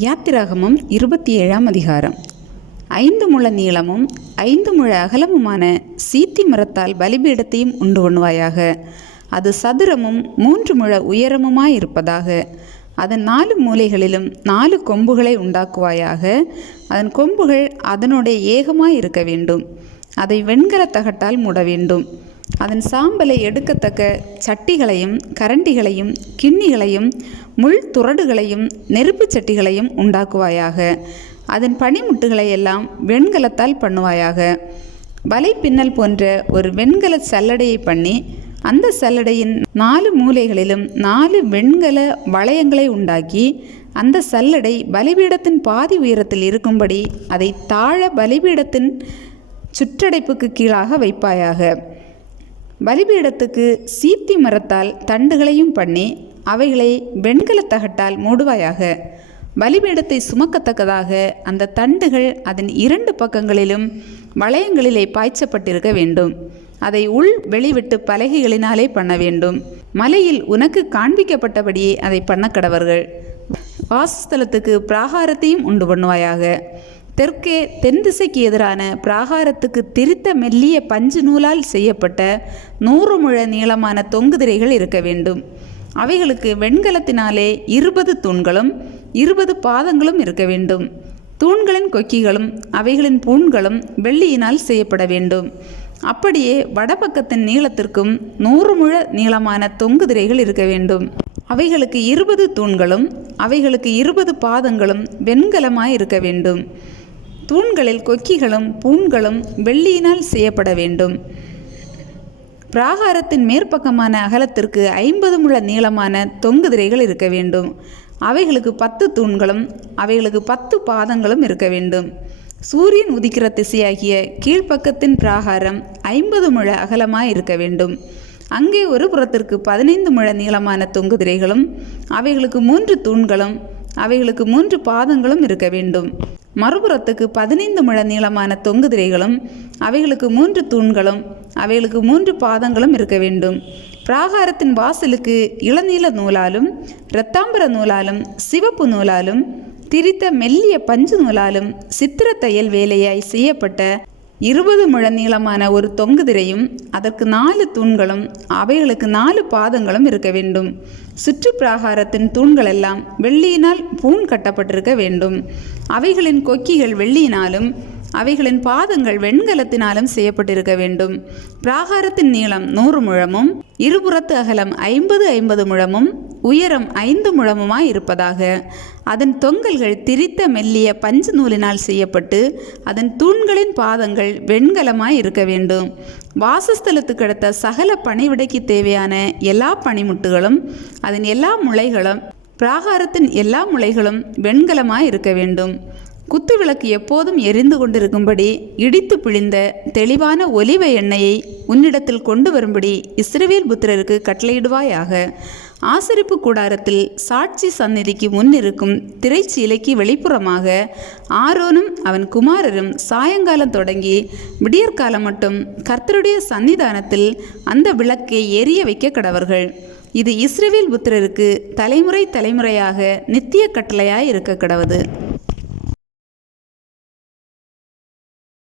யாத்திராகமம் இருபத்தி ஏழாம் அதிகாரம். ஐந்து முழ நீளமும் ஐந்து முழ அகலமுமான சீத்தி மரத்தால் பலிபீடத்தையும் உண்டு பண்ணுவாயாக. அது சதுரமும் மூன்று முழ உயரமுமாயிருப்பதாக. அதன் நாலு மூலைகளிலும் நாலு கொம்புகளை உண்டாக்குவாயாக. அதன் கொம்புகள் அதனுடைய ஏகமாய் இருக்க வேண்டும். அதை வெண்கல தகட்டால் மூட வேண்டும். அதன் சாம்பலை எடுக்கத்தக்க சட்டிகளையும் கரண்டிகளையும் கிண்ணிகளையும் முள் துரடுகளையும் நெருப்புச் சட்டிகளையும் உண்டாக்குவாயாக. அதன் பனிமுட்டுகளை எல்லாம் வெண்கலத்தால் பண்ணுவாயாக. வலை பின்னல் போன்ற ஒரு வெண்கல சல்லடையை பண்ணி அந்த சல்லடையின் நாலு மூலைகளிலும் நாலு வெண்கல வளையங்களை உண்டாக்கி அந்த சல்லடை பலிபீடத்தின் பாதி உயரத்தில் இருக்கும்படி அதை தாழ பலிபீடத்தின் சுற்றடைப்புக்கு கீழாக வைப்பாயாக. பலிபீடத்துக்கு சீத்தி மரத்தால் தண்டுகளையும் பண்ணி அவைகளை வெண்கலத் தகட்டால் மூடுவாயாக. பலிபீடத்தை சுமக்கத்தக்கதாக அந்த தண்டுகள் அதன் இரண்டு பக்கங்களிலும் வளையங்களிலே பாய்ச்சப்பட்டிருக்க வேண்டும். அதை உள் வெளிவிட்டு பலகைகளினாலே பண்ண வேண்டும். மலையில் உனக்கு காண்பிக்கப்பட்டபடியே அதை பண்ண கடவர்கள். வாசஸ்தலத்துக்கு பிராகாரத்தையும் உண்டு பண்ணுவாயாக. தெற்கே தென் திசைக்கு எதிரான பிராகாரத்துக்கு திரித்த மெல்லிய பஞ்சு நூலால் செய்யப்பட்ட நூறு முழ நீளமான தொங்கு திரைகள் இருக்க வேண்டும். அவைகளுக்கு வெண்கலத்தினாலே இருபது தூண்களும் இருபது பாதங்களும் இருக்க வேண்டும். தூண்களின் கொக்கிகளும் அவைகளின் பூண்களும் வெள்ளியினால் செய்யப்பட வேண்டும். அப்படியே வடபக்கத்தின் நீளத்திற்கும் நூறு முழ நீளமான தொங்கு திரைகள் இருக்க வேண்டும். அவைகளுக்கு இருபது தூண்களும் அவைகளுக்கு இருபது பாதங்களும் வெண்கலமாய் இருக்க வேண்டும். தூண்களில் கொக்கிகளும் பூண்களும் வெள்ளியினால் செய்யப்பட வேண்டும். பிராகாரத்தின் மேற்பக்கமான அகலத்திற்கு ஐம்பது முழ நீளமான தொங்கு திரைகள் இருக்க வேண்டும். அவைகளுக்கு பத்து தூண்களும் அவைகளுக்கு பத்து பாதங்களும் இருக்க வேண்டும். சூரியன் உதிக்கிற திசையாகிய கீழ்ப்பக்கத்தின் பிராகாரம் ஐம்பது முழ அகலமாய் இருக்க வேண்டும். அங்கே ஒரு புறத்திற்கு பதினைந்து முழ நீளமான தொங்கு திரைகளும் அவைகளுக்கு மூன்று தூண்களும் அவைகளுக்கு மூன்று பாதங்களும் இருக்க வேண்டும். மறுபுறத்துக்கு பதினைந்து முழ நீளமான தொங்கு திரைகளும் அவைகளுக்கு மூன்று தூண்களும் அவைகளுக்கு மூன்று பாதங்களும் இருக்க வேண்டும். பிராகாரத்தின் வாசலுக்கு இளநீல நூலாலும் இரத்தாம்பர நூலாலும் சிவப்பு நூலாலும் திரித்த மெல்லிய பஞ்சு நூலாலும் சித்திர தையல் வேலையாய் செய்யப்பட்ட இருபது முழ நீளமான ஒரு தொங்கு திரையும் அதற்கு நாலு தூண்களும் அவைகளுக்கு நாலு பாதங்களும் இருக்க வேண்டும். சுற்று பிராகாரத்தின் தூண்கள் எல்லாம் வெள்ளியினால் பூண் கட்டப்பட்டிருக்க வேண்டும். அவைகளின் கொக்கிகள் வெள்ளியினாலும் அவைகளின் பாதங்கள் வெண்கலத்தினாலும் செய்யப்பட்டிருக்க வேண்டும். பிராகாரத்தின் நீளம் நூறு முழமும் இருபுறத்து அகலம் ஐம்பது ஐம்பது முழமும் உயரம் ஐந்து முழமுமாய் இருப்பதாக. அதன் தொங்கல்கள் திரித்த மெல்லிய பஞ்சு நூலினால் செய்யப்பட்டு அதன் தூண்களின் பாதங்கள் வெண்கலமாய் இருக்க வேண்டும். வாசஸ்தலத்துக்கு அடுத்த சகல பணிவிடைக்கு தேவையான எல்லா பனிமுட்டுகளும் அதன் எல்லா முளைகளும் பிராகாரத்தின் எல்லா முளைகளும் வெண்கலமாய் இருக்க வேண்டும். குத்து விளக்கு எப்போதும் எரிந்து கொண்டிருக்கும்படி இடித்து பிழிந்த தெளிவான ஒலிவ எண்ணெயை உன்னிடத்தில் கொண்டு வரும்படி இஸ்ரவேல் புத்திரருக்கு கட்டளையிடுவாயாக. ஆசரிப்பு கூடாரத்தில் சாட்சி சந்நிதிக்கு முன்னிருக்கும் திரைச்சீலைக்கு வெளிப்புறமாக ஆரோனும் அவன் குமாரரும் சாயங்காலம் தொடங்கி விடியற்காலம் மட்டும் கர்த்தருடைய சன்னிதானத்தில் அந்த விளக்கை எரிய வைக்க கடவர்கள். இது இஸ்ரவேல் புத்திரருக்கு தலைமுறை தலைமுறையாக நித்திய கட்டளையாய் இருக்க கடவுது.